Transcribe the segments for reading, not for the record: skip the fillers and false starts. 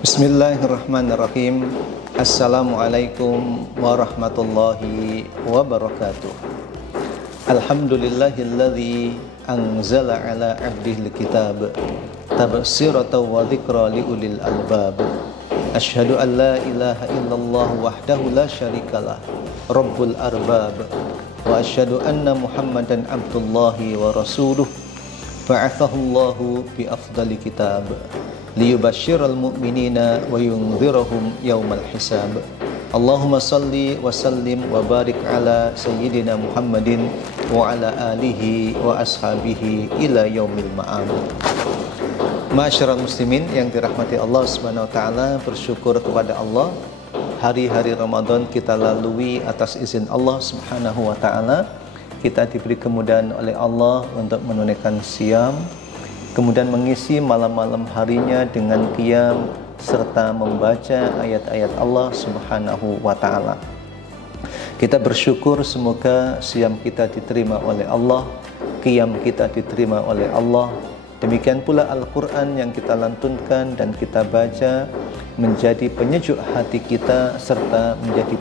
Bismillahirrahmanirrahim. Assalamualaikum warahmatullahi wabarakatuh. Alhamdulillahilladzi anzala ala abdihil kitab tabsiratan wa dzikra liulil albab. Asyhadu an la ilaha illallah wahdahu la syarikalah rabbul arbab wa asyhadu anna muhammadan abdullahi wa rasuluh ba'athahullahu bi afdali kitab liyubasyiral mu'minina wa yunzirahum yaumal hisab. Allahumma salli wa sallim wa barik ala sayyidina Muhammadin wa ala alihi wa ashabihi ila yaumil ma'ad. Ma'asyiral muslimin yang dirahmati Allah Subhanahu wa taala, bersyukur kepada Allah, hari-hari Ramadan kita lalui atas izin Allah Subhanahu wa taala. Kita diberi kemudahan oleh Allah untuk menunaikan siam, kemudian mengisi malam-malam harinya dengan qiyam serta membaca ayat-ayat Allah Subhanahu wa taala. Kita bersyukur semoga siam kita diterima oleh Allah, qiyam kita diterima oleh Allah. Demikian pula Al-Qur'an yang kita lantunkan dan kita baca menjadi penyejuk hati kita serta menjadi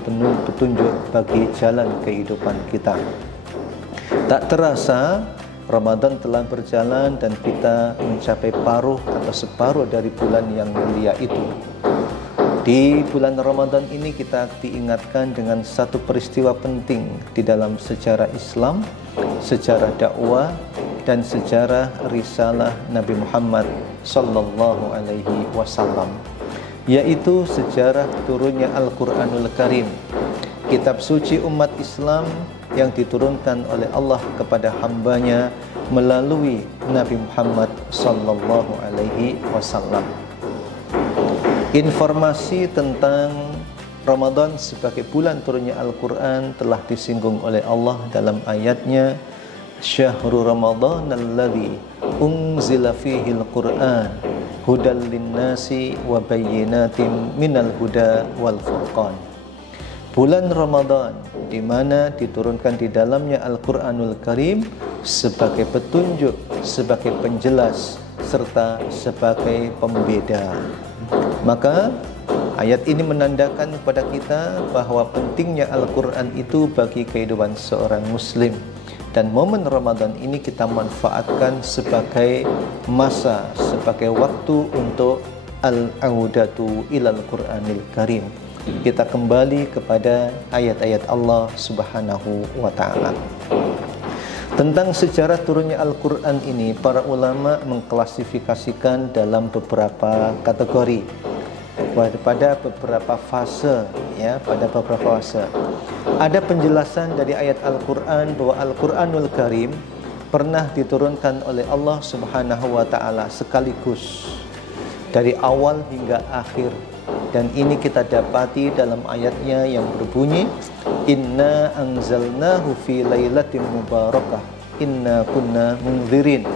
petunjuk bagi jalan kehidupan kita. Tak terasa Ramadan telah berjalan dan kita mencapai paruh atau separuh dari bulan yang mulia itu. Di bulan Ramadan ini kita diingatkan dengan satu peristiwa penting di dalam sejarah Islam, sejarah dakwah dan sejarah risalah Nabi Muhammad sallallahu alaihi wasallam, yaitu sejarah turunnya Al-Qur'anul Karim, kitab suci umat Islam yang diturunkan oleh Allah kepada hambanya melalui Nabi Muhammad sallallahu alaihi wasallam. Informasi tentang Ramadan sebagai bulan turunnya Al-Quran telah disinggung oleh Allah dalam ayatnya, Syahrul Ramadan alladzi unzila fihi al-Quran hudal linnasi wa bayyinatin minal huda wal furqan. Bulan Ramadan di mana diturunkan di dalamnya Al-Qur'anul Karim sebagai petunjuk, sebagai penjelas serta sebagai pembeda. Maka ayat ini menandakan kepada kita bahwa pentingnya Al-Qur'an itu bagi kehidupan seorang muslim, dan momen Ramadan ini kita manfaatkan sebagai masa, sebagai waktu untuk al-audatu ilal Qur'anil Karim. Kita kembali kepada ayat-ayat Allah Subhanahu wa taala. Tentang sejarah turunnya Al-Qur'an ini, para ulama mengklasifikasikan dalam beberapa kategori, pada beberapa fase, ya, pada beberapa fase. Ada penjelasan dari ayat Al-Qur'an bahwa Al-Qur'anul Karim pernah diturunkan oleh Allah Subhanahu wa taala sekaligus dari awal hingga akhir. Dan ini kita dapati dalam ayatnya yang berbunyi, Inna anzalnahu fi lailatin mubarakah inna kunna munzirin.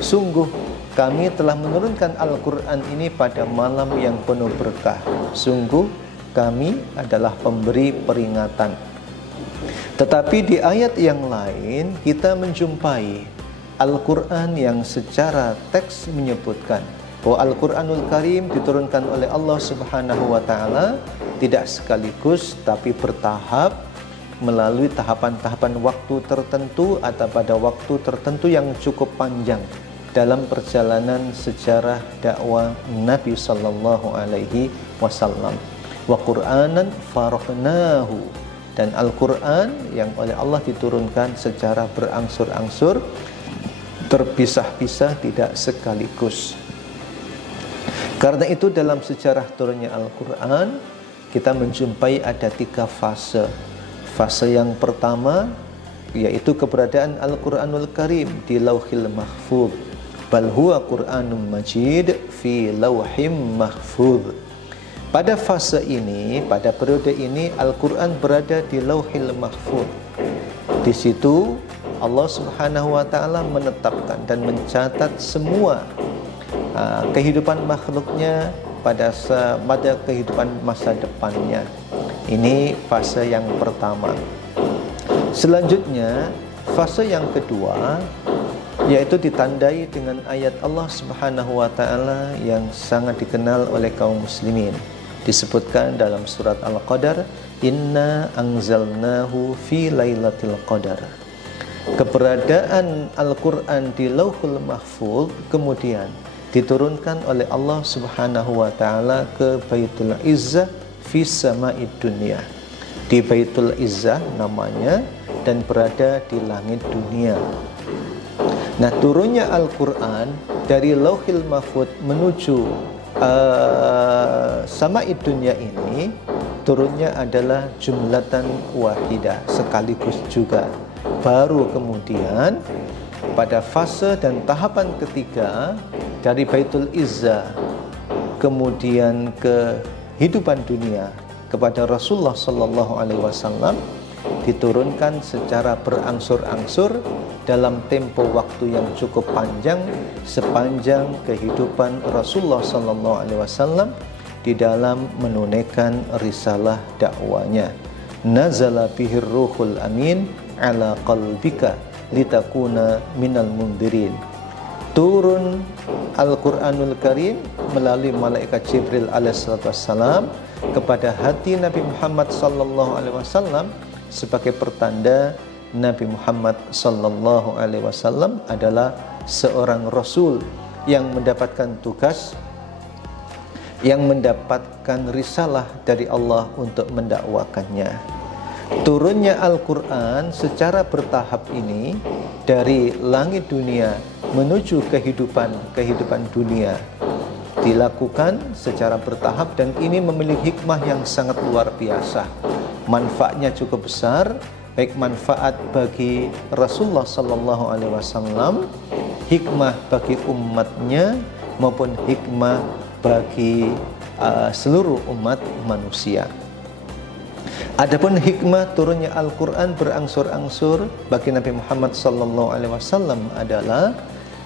Sungguh kami telah menurunkan Al-Quran ini pada malam yang penuh berkah. Sungguh kami adalah pemberi peringatan. Tetapi di ayat yang lain kita menjumpai Al-Quran yang secara teks menyebutkan bahwa Al-Quranul Karim diturunkan oleh Allah Subhanahu wa taala tidak sekaligus tapi bertahap, melalui tahapan-tahapan waktu tertentu atau pada waktu tertentu yang cukup panjang dalam perjalanan sejarah dakwah Nabi sallallahu alaihi wasallam. Wa Qur'anan faraqnahu, dan Al-Qur'an yang oleh Allah diturunkan secara berangsur-angsur, terpisah-pisah, tidak sekaligus. Karena itu dalam sejarah turunnya Al-Quran kita menjumpai ada 3 fase. Fase yang pertama yaitu keberadaan Al-Quranul Karim di Lauhil Mahfuz. Bal huwa Qur'anun Majid fi Lauhim Mahfuz. Pada fase ini, pada periode ini, Al-Quran berada di Lauhil Mahfuz. Di situ Allah Subhanahu wa taala menetapkan dan mencatat semua kehidupan makhluknya pada kehidupan masa depannya. Ini fase yang pertama. Selanjutnya, fase yang kedua yaitu ditandai dengan ayat Allah Subhanahu wa taala yang sangat dikenal oleh kaum muslimin. Disebutkan dalam surat Al-Qadar, inna anzalnahu fi lailatul qadar. Keberadaan Al-Qur'an di Lauhul Mahfuz kemudian diturunkan oleh Allah Subhanahu wa taala ke Baitul Izzah fi sama'id dunya. Di Baitul Izzah namanya, dan berada di langit dunia. Nah, turunnya Al-Qur'an dari Lauhul Mahfuz menuju sama'id dunya ini, turunnya adalah jumlatan wahidah, sekaligus juga. Baru kemudian pada fase dan tahapan ketiga dari Baitul Izzah kemudian ke kehidupan dunia kepada Rasulullah sallallahu alaihi wasallam diturunkan secara berangsur-angsur dalam tempo waktu yang cukup panjang, sepanjang kehidupan Rasulullah sallallahu alaihi wasallam di dalam menunaikan risalah dakwanya. Nazala bihir ruhul amin ala qalbika litakuna minal mundirin. Turun Al-Quranul Karim melalui malaikat Jibril alaihissalam kepada hati Nabi Muhammad sallallahu alaihi wasallam sebagai pertanda Nabi Muhammad sallallahu alaihi wasallam adalah seorang rasul yang mendapatkan tugas, yang mendapatkan risalah dari Allah untuk mendakwakannya. Turunnya Al-Quran secara bertahap ini dari langit dunia menuju kehidupan dunia dilakukan secara bertahap, dan ini memiliki hikmah yang sangat luar biasa. Manfaatnya cukup besar, baik manfaat bagi Rasulullah sallallahu alaihi wasallam, hikmah bagi umatnya, maupun hikmah bagi seluruh umat manusia. Adapun hikmah turunnya Al-Quran berangsur-angsur bagi Nabi Muhammad sallallahu alaihi wasallam adalah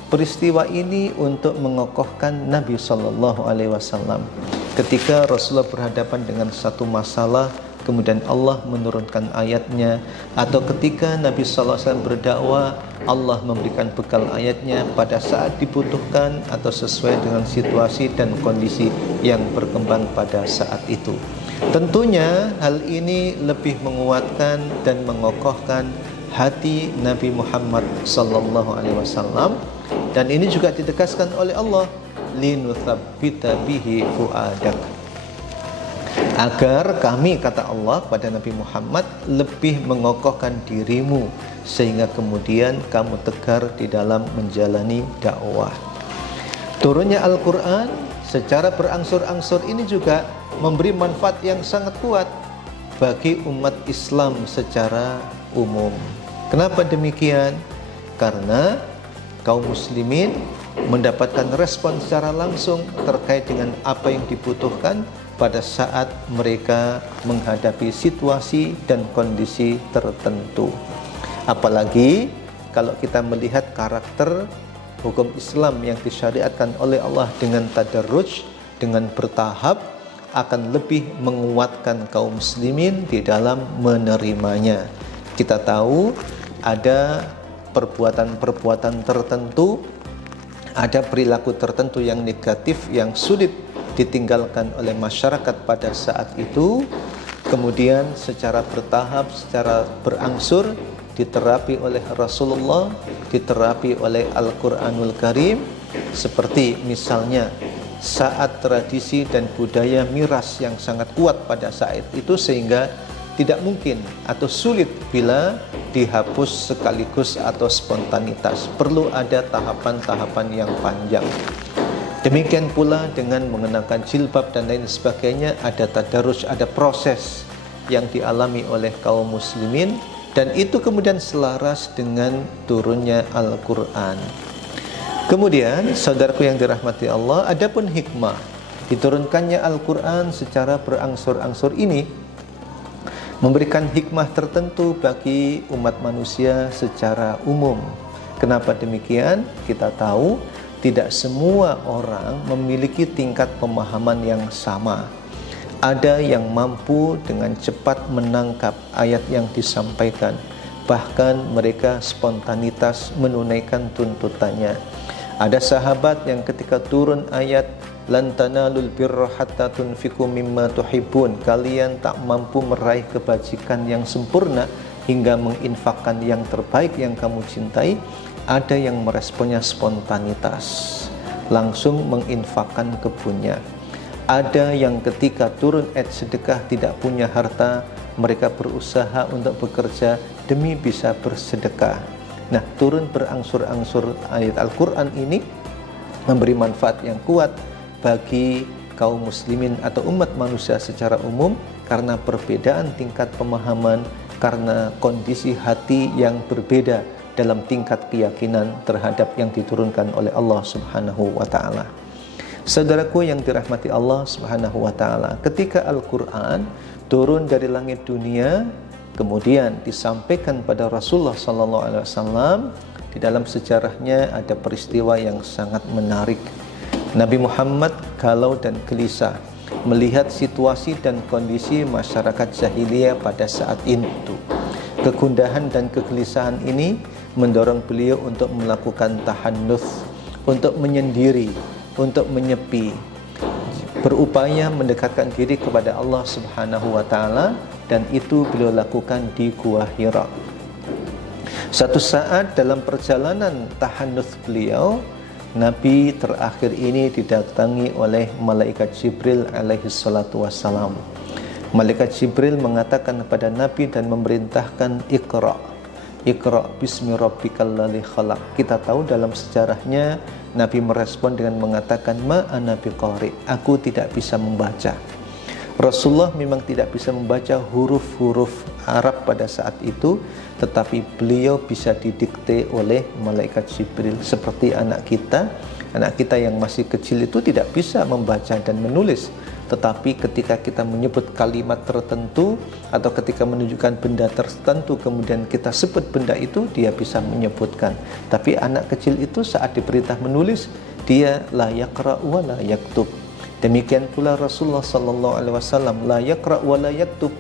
peristiwa ini untuk mengokohkan Nabi sallallahu alaihi wasallam. Ketika Rasulullah berhadapan dengan satu masalah, kemudian Allah menurunkan ayatnya, atau ketika Nabi sallallahu alaihi wasallam berdakwah, Allah memberikan bekal ayatnya pada saat dibutuhkan atau sesuai dengan situasi dan kondisi yang berkembang pada saat itu. Tentunya hal ini lebih menguatkan dan mengokohkan hati Nabi Muhammad sallallahu alaihi wasallam, dan ini juga ditegaskan oleh Allah, linutsabbita bihi fuadak, agar kami, kata Allah pada Nabi Muhammad, lebih mengokohkan dirimu sehingga kemudian kamu tegar di dalam menjalani dakwah. Turunnya Al-Quran secara berangsur-angsur ini juga memberi manfaat yang sangat kuat bagi umat Islam secara umum. Kenapa demikian? Karena kaum muslimin mendapatkan respon secara langsung terkait dengan apa yang dibutuhkan pada saat mereka menghadapi situasi dan kondisi tertentu. Apalagi kalau kita melihat karakter hukum Islam yang disyariatkan oleh Allah dengan tadarruj, dengan bertahap, akan lebih menguatkan kaum muslimin di dalam menerimanya. Kita tahu ada perbuatan-perbuatan tertentu, ada perilaku tertentu yang negatif yang sulit ditinggalkan oleh masyarakat pada saat itu, kemudian secara bertahap, secara berangsur diterapi oleh Rasulullah, diterapi oleh Al-Quranul Karim, seperti misalnya saat tradisi dan budaya miras yang sangat kuat pada saat itu, sehingga tidak mungkin atau sulit bila dihapus sekaligus atau spontanitas. Perlu ada tahapan-tahapan yang panjang. Demikian pula dengan mengenakan jilbab dan lain sebagainya, ada tadarus, ada proses yang dialami oleh kaum muslimin, dan itu kemudian selaras dengan turunnya Al-Quran. Kemudian, saudaraku yang dirahmati Allah, adapun hikmah diturunkannya Al-Quran secara berangsur-angsur ini memberikan hikmah tertentu bagi umat manusia secara umum. Kenapa demikian? Kita tahu tidak semua orang memiliki tingkat pemahaman yang sama. Ada yang mampu dengan cepat menangkap ayat yang disampaikan, bahkan mereka spontanitas menunaikan tuntutannya. Ada sahabat yang ketika turun ayat lan tanalul birra hatta tunfiqu mimma tuhibbun, kalian tak mampu meraih kebajikan yang sempurna hingga menginfakkan yang terbaik yang kamu cintai, ada yang meresponnya spontanitas, langsung menginfakkan kebunnya. Ada yang ketika turun ayat sedekah tidak punya harta, mereka berusaha untuk bekerja demi bisa bersedekah. Nah, turun berangsur-angsur ayat Al-Quran ini memberi manfaat yang kuat bagi kaum muslimin atau umat manusia secara umum karena perbedaan tingkat pemahaman, karena kondisi hati yang berbeda dalam tingkat keyakinan terhadap yang diturunkan oleh Allah Subhanahu wa taala. Saudaraku yang dirahmati Allah Subhanahu wa taala, ketika Al-Qur'an turun dari langit dunia kemudian disampaikan pada Rasulullah sallallahu alaihi wasallam, di dalam sejarahnya ada peristiwa yang sangat menarik. Nabi Muhammad galau dan gelisah melihat situasi dan kondisi masyarakat jahiliyah pada saat itu. Kegundahan dan kegelisahan ini mendorong beliau untuk melakukan tahannuts, untuk menyendiri, untuk menyepi, berupaya mendekatkan diri kepada Allah Subhanahu wa taala, dan itu beliau lakukan di Gua Hira. Satu saat dalam perjalanan tahannuts beliau, Nabi terakhir ini didatangi oleh malaikat Jibril alaihi salatu wassalam. Malaikat Jibril mengatakan kepada Nabi dan memerintahkan Iqra bismi rabbikal ladzi khalaq. Kita tahu dalam sejarahnya Nabi merespon dengan mengatakan ma ana biqari, aku tidak bisa membaca. Rasulullah memang tidak bisa membaca huruf-huruf Arab pada saat itu, tetapi beliau bisa didikte oleh malaikat Jibril. Seperti anak kita yang masih kecil itu tidak bisa membaca dan menulis, tetapi ketika kita menyebut kalimat tertentu atau ketika menunjukkan benda tertentu kemudian kita sebut benda itu, dia bisa menyebutkan. Tapi anak kecil itu saat diperintah menulis, dia la yaqra wa la yaktub. Demikian pula Rasulullah sallallahu alaihi wasallam la yaqra wa la yaktub,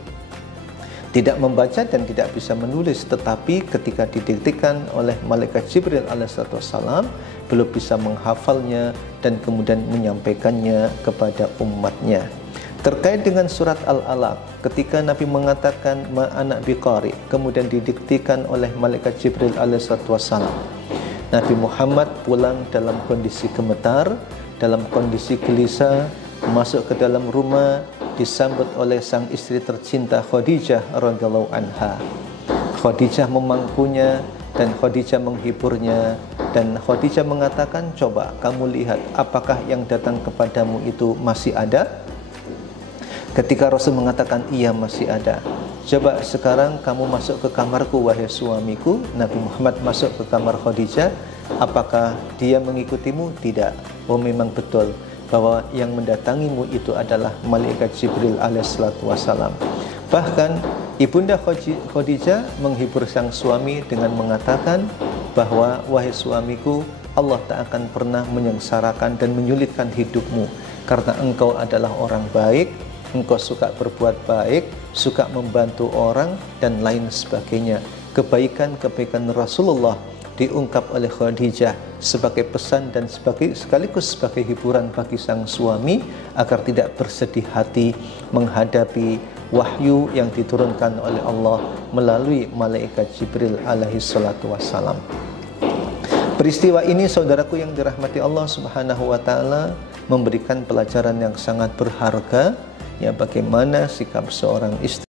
tidak membaca dan tidak bisa menulis, tetapi ketika didiktikan oleh malaikat Jibril alaihissalam, beliau bisa menghafalnya dan kemudian menyampaikannya kepada umatnya. Terkait dengan surat Al-Alaq, ketika Nabi mengatakan ma ana biqari, kemudian didiktikan oleh malaikat Jibril alaihissalam, Nabi Muhammad pulang dalam kondisi gemetar, dalam kondisi gelisah, masuk ke dalam rumah, disambut oleh sang istri tercinta Khadijah radhiyallahu anha. Khadijah memangkunya dan Khadijah menghiburnya, dan Khadijah mengatakan, coba kamu lihat apakah yang datang kepadamu itu masih ada? Ketika Rasul mengatakan iya masih ada, coba sekarang kamu masuk ke kamarku wahai suamiku. Nabi Muhammad masuk ke kamar Khadijah, apakah dia mengikutimu? Tidak. Oh, memang betul bahwa yang mendatangimu itu adalah malaikat Jibril alaihissalatu wassalam. Bahkan ibunda Khadijah menghibur sang suami dengan mengatakan bahwa wahai suamiku, Allah tak akan pernah menyengsarakan dan menyulitkan hidupmu karena engkau adalah orang baik, engkau suka berbuat baik, suka membantu orang dan lain sebagainya. Kebaikan-kebaikan Rasulullah diungkap oleh Khadijah sebagai pesan dan sekaligus sebagai hiburan bagi sang suami agar tidak bersedih hati menghadapi wahyu yang diturunkan oleh Allah melalui malaikat Jibril alaihi salatu wassalam. Peristiwa ini, saudaraku yang dirahmati Allah Subhanahu wa taala, memberikan pelajaran yang sangat berharga, ya, bagaimana sikap seorang istri